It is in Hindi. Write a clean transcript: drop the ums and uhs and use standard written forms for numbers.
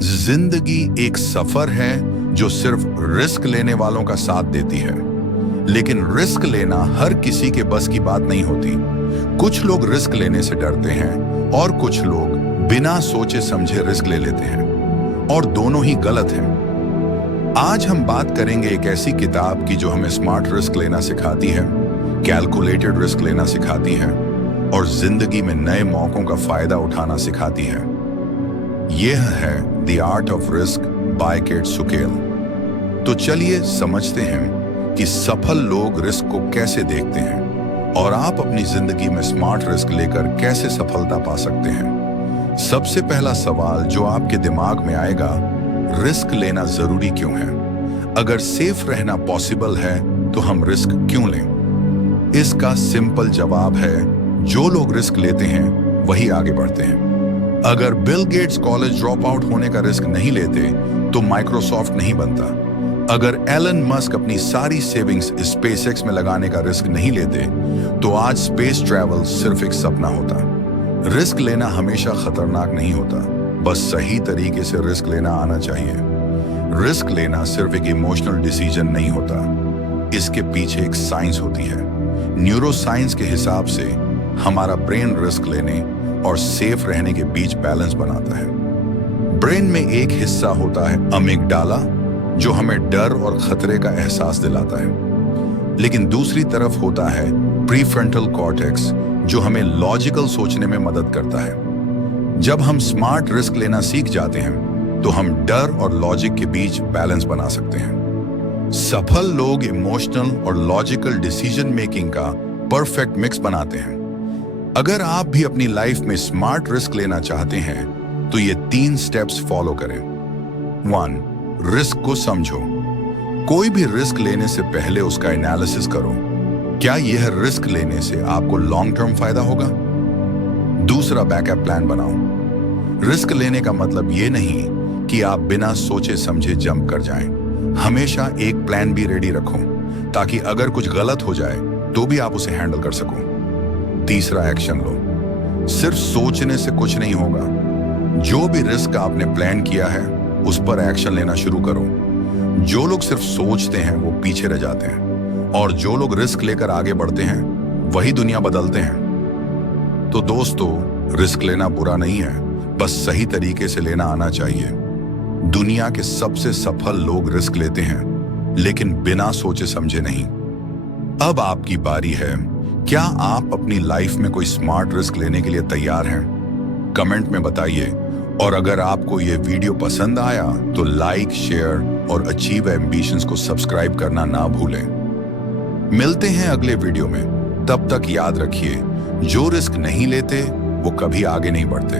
जिंदगी एक सफर है जो सिर्फ रिस्क लेने वालों का साथ देती है। लेकिन रिस्क लेना हर किसी के बस की बात नहीं होती। कुछ लोग रिस्क लेने से डरते हैं और कुछ लोग बिना सोचे समझे रिस्क ले लेते हैं, और दोनों ही गलत हैं। आज हम बात करेंगे एक ऐसी किताब की जो हमें स्मार्ट रिस्क लेना सिखाती है, कैलकुलेटेड रिस्क लेना सिखाती है और जिंदगी में नए मौकों का फायदा उठाना सिखाती है। यह है the art of risk by Kate Sukel. तो चलिए समझते हैं कि सफल लोग रिस्क को कैसे देखते हैं और आप अपनी जिंदगी में स्मार्ट रिस्क लेकर कैसे सफलता पा सकते हैं। सबसे पहला सवाल जो आपके दिमाग में आएगा, रिस्क लेना जरूरी क्यों है? अगर सेफ रहना पॉसिबल है तो हम रिस्क क्यों लें? इसका सिंपल जवाब है, जो लोग रिस्क लेते हैं वही आगे बढ़ते हैं। अगर Bill Gates college drop out होने का रिस्क नहीं लेते तो माइक्रोसॉफ्ट नहीं बनता। अगर एलन मस्क अपनी सारी सेविंग्स स्पेसएक्स में लगाने का रिस्क नहीं लेते तो आज स्पेस ट्रैवल सिर्फ एक सपना होता। रिस्क लेना हमेशा खतरनाक नहीं होता, बस सही तरीके से रिस्क लेना आना चाहिए। रिस्क लेना सिर्फ एक इमोशनल डिसीजन नहीं होता, इसके पीछे एक साइंस होती है। न्यूरो साइंस के हिसाब से हमारा ब्रेन रिस्क लेने और सेफ रहने के बीच बैलेंस बनाता है। ब्रेन में एक हिस्सा होता है अमिगडाला, जो हमें डर और खतरे का एहसास दिलाता है, लेकिन दूसरी तरफ होता है प्रीफ्रंटल कॉर्टेक्स, जो हमें लॉजिकल सोचने में मदद करता है। जब हम स्मार्ट रिस्क लेना सीख जाते हैं तो हम डर और लॉजिक के बीच बैलेंस बना सकते हैं। सफल लोग इमोशनल और लॉजिकल डिसीजन मेकिंग का परफेक्ट मिक्स बनाते हैं। अगर आप भी अपनी लाइफ में स्मार्ट रिस्क लेना चाहते हैं तो ये 3 स्टेप्स फॉलो करें। 1. रिस्क को समझो। कोई भी रिस्क लेने से पहले उसका एनालिसिस करो। क्या यह रिस्क लेने से आपको लॉन्ग टर्म फायदा होगा? 2. बैकअप प्लान बनाओ। रिस्क लेने का मतलब ये नहीं कि आप बिना सोचे समझे जंप कर जाएं। हमेशा एक प्लान भी रेडी रखो, ताकि अगर कुछ गलत हो जाए तो भी आप उसे हैंडल कर सको। 3. एक्शन लो। सिर्फ सोचने से कुछ नहीं होगा। जो भी रिस्क आपने प्लान किया है उस पर एक्शन लेना शुरू करो। जो लोग सिर्फ सोचते हैं वो पीछे रह जाते हैं, और जो लोग रिस्क लेकर आगे बढ़ते हैं वही दुनिया बदलते हैं। तो दोस्तों, रिस्क लेना बुरा नहीं है, बस सही तरीके से लेना आना चाहिए। दुनिया के सबसे सफल लोग रिस्क लेते हैं, लेकिन बिना सोचे समझे नहीं। अब आपकी बारी है। क्या आप अपनी लाइफ में कोई स्मार्ट रिस्क लेने के लिए तैयार हैं? कमेंट में बताइए। और अगर आपको ये वीडियो पसंद आया तो लाइक, शेयर और अचीव एम्बिशंस को सब्सक्राइब करना ना भूलें। मिलते हैं अगले वीडियो में। तब तक याद रखिए, जो रिस्क नहीं लेते वो कभी आगे नहीं बढ़ते।